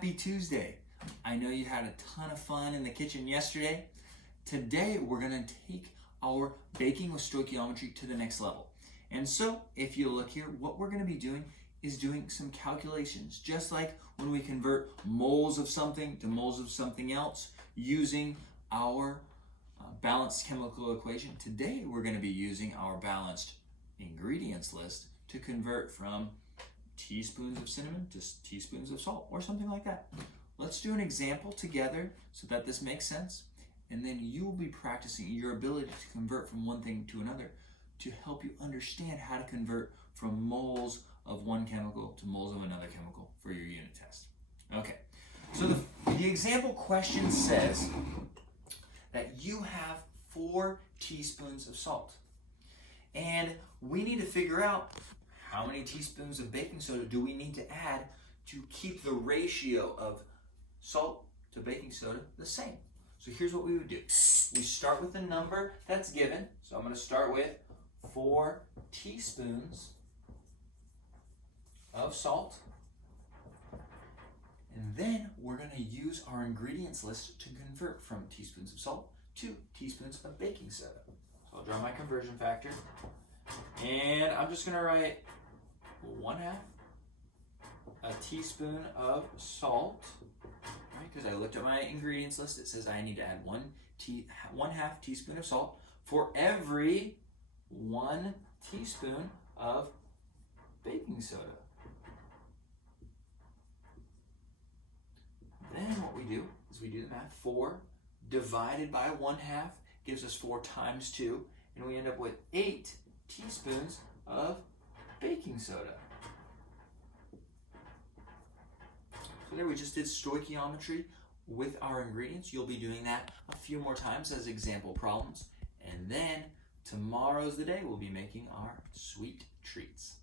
Happy Tuesday. I know you had a ton of fun in the kitchen yesterday. Today we're going to take our baking with stoichiometry to the next level. And so if you look here, what we're going to be doing is doing some calculations, just like when we convert moles of something to moles of something else using our balanced chemical equation. Today we're going to be using our balanced ingredients list to convert from teaspoons of cinnamon to teaspoons of salt or something like that. Let's do an example together so that this makes sense, and then you will be practicing your ability to convert from one thing to another to help you understand how to convert from moles of one chemical to moles of another chemical for your unit test. Okay, so the example question says that you have 4 teaspoons of salt, and we need to figure out how many teaspoons of baking soda do we need to add to keep the ratio of salt to baking soda the same. So here's what we would do. We start with the number that's given. So I'm going to start with 4 teaspoons of salt. And then we're going to use our ingredients list to convert from teaspoons of salt to teaspoons of baking soda. So I'll draw my conversion factor. And I'm just going to write 1/2 a teaspoon of salt, right? Because I looked at my ingredients list. It says I need to add 1/2 teaspoon of salt for every 1 teaspoon of baking soda. Then what we do is we do the math. 4 divided by 1/2 gives us 4 times 2, and we end up with 8 teaspoons of baking soda. So there we just did stoichiometry with our ingredients. You'll be doing that a few more times as example problems. And then tomorrow's the day we'll be making our sweet treats.